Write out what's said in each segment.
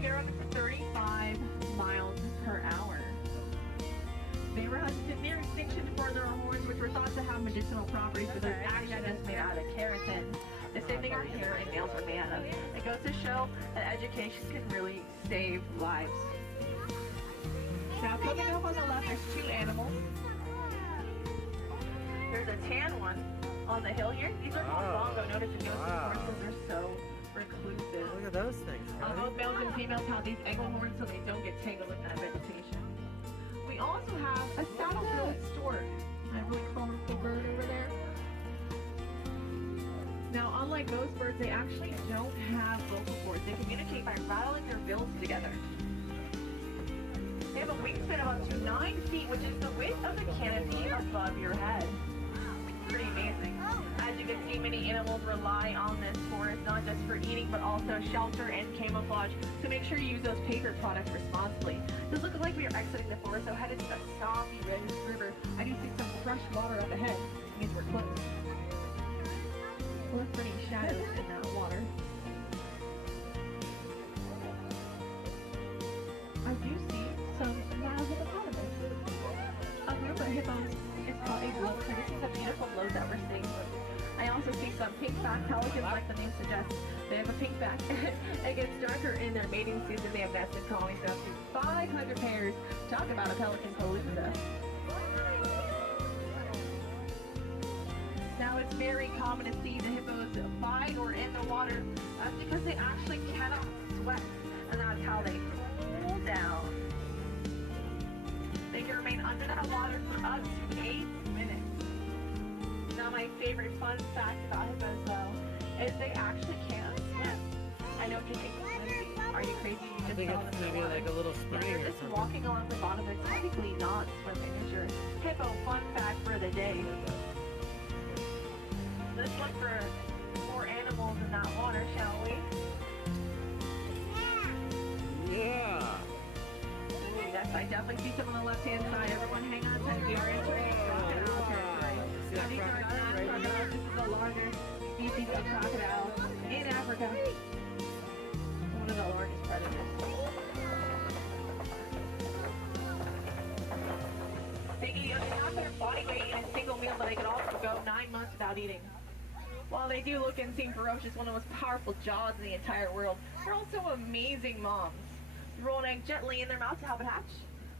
They get around up to 35 miles per hour. They were hunted near extinction for their horns, which were thought to have medicinal properties, but they're actually just made out of keratin. The same thing our hair and nails are made out of. It goes to show that education can really save lives. Now coming up on the left, there's two animals. There's a tan one on the hill here. These are called bongo. Notice it goes to the horns because they're so reclusive. Look at those things. Both males and females have these egg horns so they don't get tangled in that vegetation. We also have a saddle-billed stork. That really colorful bird over there. Now, unlike most birds, they actually don't have vocal cords. They communicate by rattling their bills together. They have a wingspan of up to 9 feet, which is the width of the canopy above your head. Pretty amazing. As you can see, many animals rely on this forest, not just for eating, but also shelter and camouflage. So make sure you use those paper products responsibly. This looks like we are exiting the forest, so headed to the Stocky River. I do see some fresh water up ahead. It means we're close. Look pretty shadows in that water. I do see some miles of hippopotamus. A group of hippos is called a bloat, so this is a beautiful bloat that we're seeing. I also see some pink-backed pelicans, like the name suggests. They have a pink back. It gets darker in their mating season. They have nested colonies of up to 500 pairs. Talk about a pelican palooza. Now it's very common to see the hippos fight or in the water. That's because they actually cannot sweat, and that's how they cool down. They can remain under that water for up to 8 minutes. Now my favorite fun fact about hippos though is they actually can't swim. I know you're thinking, are you crazy? You just saw them maybe like a little spring. They're just walking along the bottom. They're technically not swimming. It's your hippo fun fact for the day. Let's look for more animals in that water, shall we? Yeah. Yes, I definitely see some on the left-hand side. Everyone hang on tight. We are entering crocodile territory. Now, these are not crocodiles. This is the largest species of crocodile in Africa. One of the largest predators. They eat half their body weight in a single meal, but they can also go 9 months without eating. While they do look and seem ferocious, one of the most powerful jaws in the entire world, they're also amazing moms. Roll an egg gently in their mouth to help it hatch,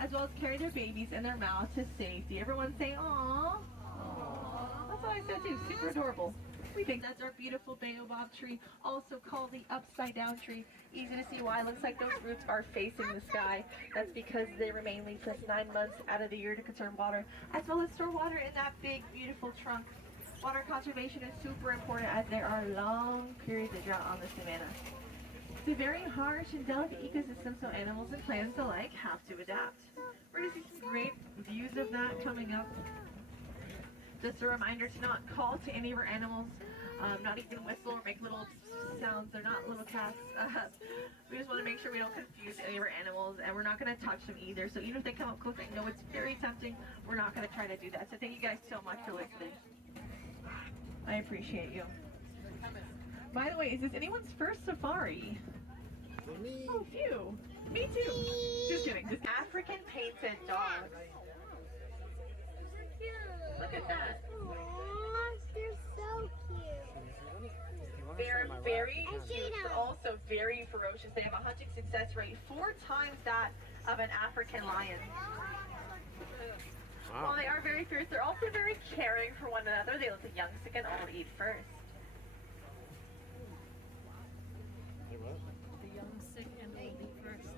as well as carry their babies in their mouth to safety. Everyone say, aww. Aww. That's what I said too, super adorable. We think that's our beautiful baobab tree, also called the upside down tree. Easy to see why. It looks like those roots are facing the sky. That's because they remain leafless 9 months out of the year to conserve water, as well as store water in that big, beautiful trunk. Water conservation is super important as there are long periods of drought on the savanna. It's a very harsh and delicate ecosystem, so animals and plants alike have to adapt. We're going to see some great views of that coming up. Just a reminder to not call to any of our animals, not even whistle or make little sounds. They're not little cats. We just want to make sure we don't confuse any of our animals, and we're not going to touch them either. So even if they come up close, I know it's very tempting. We're not going to try to do that. So thank you guys so much for listening. I appreciate you. By the way, is this anyone's first safari? Me. Oh, phew. Me too. Just kidding. Just African painted dogs. Look at that. Aww, they're so cute. They're very cute, but also very ferocious. They have a hunting success rate 4 times that of an African lion. Wow. While they are very fierce, they're also very caring for one another. They let the young, sick, and old eat first. The young, sick, and old eat first.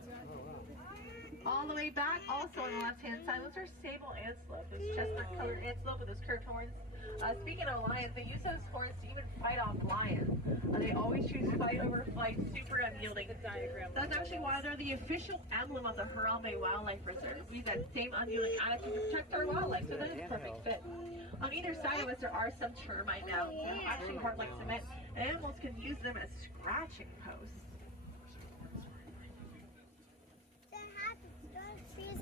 All the way back, also on the left-hand side, those are sable antelope, those chestnut-colored antelope with those curved horns. Speaking of lions, they use those horns to even fight off lions. They always choose fight over flight, super unyielding. That's actually why they're the official emblem of the Harambe Wildlife Reserve. We use that same unyielding attitude to protect our wildlife, so that is a perfect fit. On either side of us, there are some termite mounds. They're actually hard like cement, and animals can use them as scratching posts.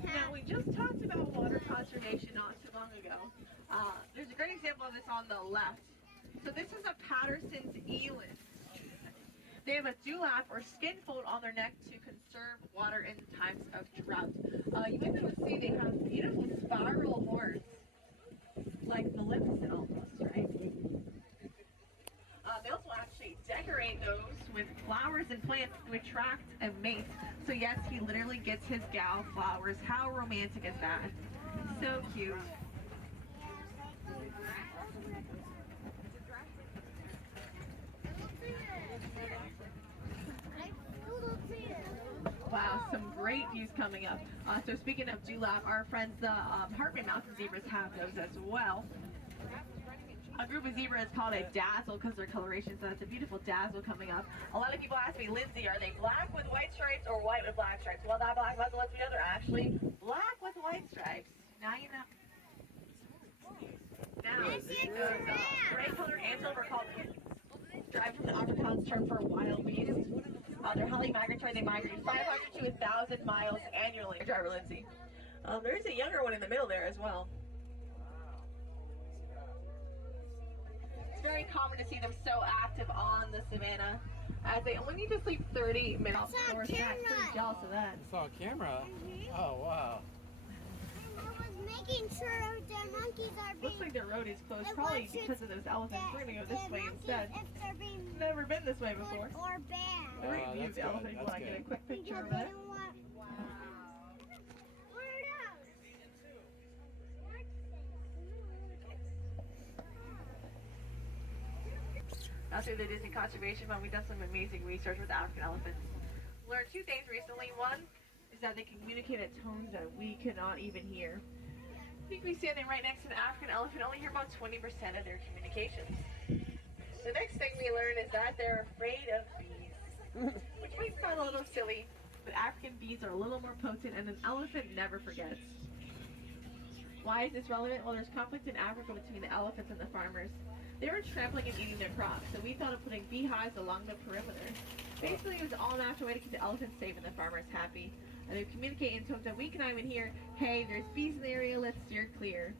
Now, we just talked about water conservation not too long ago. There's a great example of this on the left. So this is a Patterson's eland. They have a dewlap or skin fold on their neck to conserve water in times of drought. You might be able to see they have beautiful spiral horns, like Maleficent almost, right? They also actually decorate those with flowers and plants to attract a mate. So yes, he literally gets his gal flowers. How romantic is that? So cute. Wow, some great views coming up. So speaking of dewlap, our friends, the Hartman Mountain zebras have those as well. A group of zebras is called a dazzle because their coloration, so that's a beautiful dazzle coming up. A lot of people ask me, Lindsay, are they black with white stripes or white with black stripes? Well, that black muzzle lets me know they're actually black with white stripes. Now you know. Now, those gray-colored antelope are called derived from the Afrikaans term for wild beast. They're highly migratory. They migrate 500 to 1,000 miles annually. Driver Lindsay. There is a younger one in the middle there as well. It's very common to see them so active on the savannah, as they only need to sleep 30 minutes. Or pretty jealous of that. You saw a camera? Oh, wow. I was making sure the monkeys are being... Looks like the road is closed, probably because of those elephants. We're going to go this way instead. If they're being Never been this way before. or bad. The right view of the that's elephant. good, You want to that's get a quick picture Because of they it? don't want... What are those? Now through the Disney Conservation Fund, we've done some amazing research with African elephants. Learned two things recently. One is that they can communicate at tones that we cannot even hear. I think we standing right next to an African elephant only hear about 20% of their communications. The next thing we learn is that they're afraid of bees, which might sound a little silly, but African bees are a little more potent and an elephant never forgets. Why is this relevant? Well, there's conflict in Africa between the elephants and the farmers. They were trampling and eating their crops, so we thought of putting beehives along the perimeter. Basically, it was all a natural way to keep the elephants safe and the farmers happy. And they communicate in tones that we cannot even hear. Hey, there's bees in the area, let's steer clear.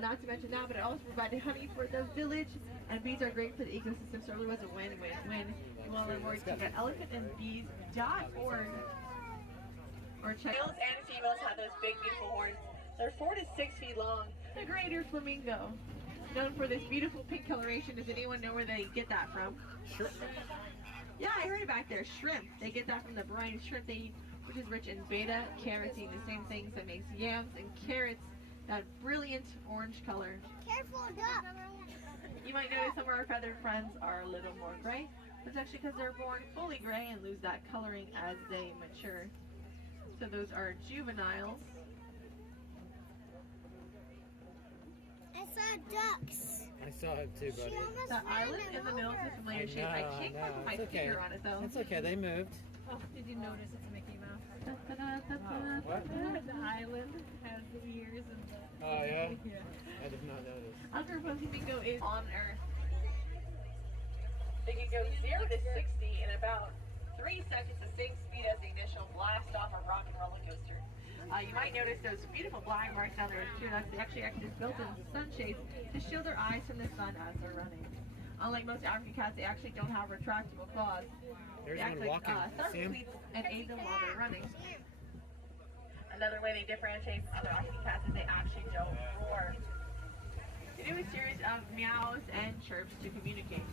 Not to mention that, but it also provided honey for the village, and bees are great for the ecosystem, so it really was a win-win-win. You want to learn more, check out elephantandbees.org. Or check males and females have those big, beautiful horns. They're 4 to 6 feet long. The greater flamingo, known for this beautiful pink coloration. Does anyone know where they get that from? Sure. Yeah, I heard it back there. Shrimp. They get that from the brine shrimp they eat, which is rich in beta carotene, the same things that makes yams and carrots that brilliant orange color. Careful, duck. You might notice some of our feathered friends are a little more gray. That's actually because they're born fully gray and lose that coloring as they mature. So those are juveniles. I saw ducks. I saw it too, She buddy. almost The ran island them in the middle is over. a familiar shape. I can't quite put my It's okay. finger on it though. It's okay, they moved. Oh, did you notice it's Mickey Mouse? What? The island has the ears and the... Oh, yeah? Yeah. I did not notice. Under flamingo is on Earth. They can go 0 to 60 in about 3 seconds, the same speed as the initial blast off a rock and roller coaster. You might notice those beautiful black marks down there. They actually act as built-in sunshades to shield their eyes from the sun as they're running. Unlike most African cats, they actually don't have retractable claws. There's They act one like walking. thumb See him? cleats and aid them while they're running. Another way they differentiate from other African cats is they actually don't roar. They do a series of meows and chirps to communicate.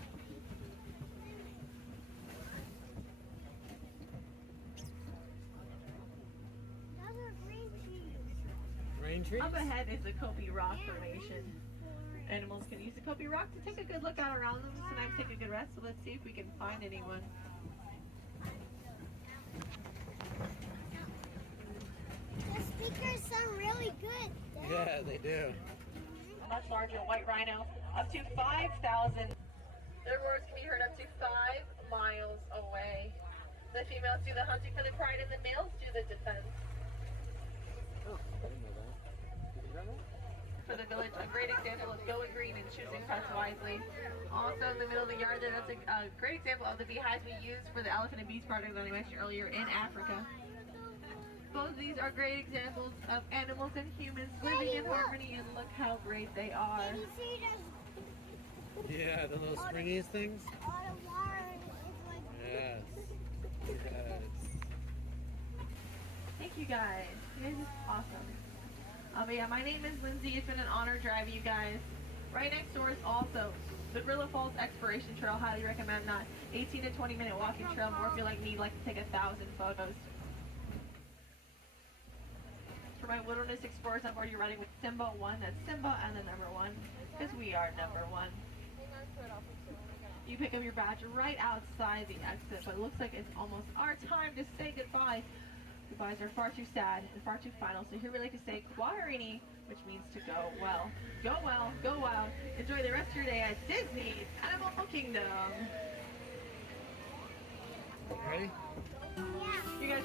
Those are green trees. Rain trees? Up ahead is the Cody Rock Formation. Animals can use the Cody Rock to take a good look out around them, sometimes take a good rest, so let's see if we can find anyone. The speakers sound really good. Yeah, they do. A much larger white rhino, up to 5,000. Their roars can be heard up to 5 miles away. The females do the hunting for the pride and the males do the defense. Oh, I didn't know that. Did you know that? For the village, a great example of going green and choosing pets wisely. Also in the middle of the yard there, that's a great example of the beehives we use for the elephant and bees project that I mentioned earlier in Africa. Both of these are great examples of animals and humans living in harmony, and look how great they are. Did you see those? Yeah, the little springies things? All the water is like Yes. Yes. Thank you guys. You guys are awesome. But yeah, my name is Lindsay. It's been an honor driving you guys. Right next door is also the Gorilla Falls Exploration Trail. Highly recommend that. 18 to 20 minute walking trail. More if you're like me, like to take 1,000 photos. For my wilderness explorers, I'm already riding with Simba 1. That's Simba and the number 1. Because we are number 1. You pick up your badge right outside the exit, but it looks like it's almost our time to say goodbye. Goodbyes are far too sad and far too final, so here we like to say Kwaherini, which means to go well. Go well, go wild. Enjoy the rest of your day at Disney's Animal Kingdom. Ready? Yeah. You guys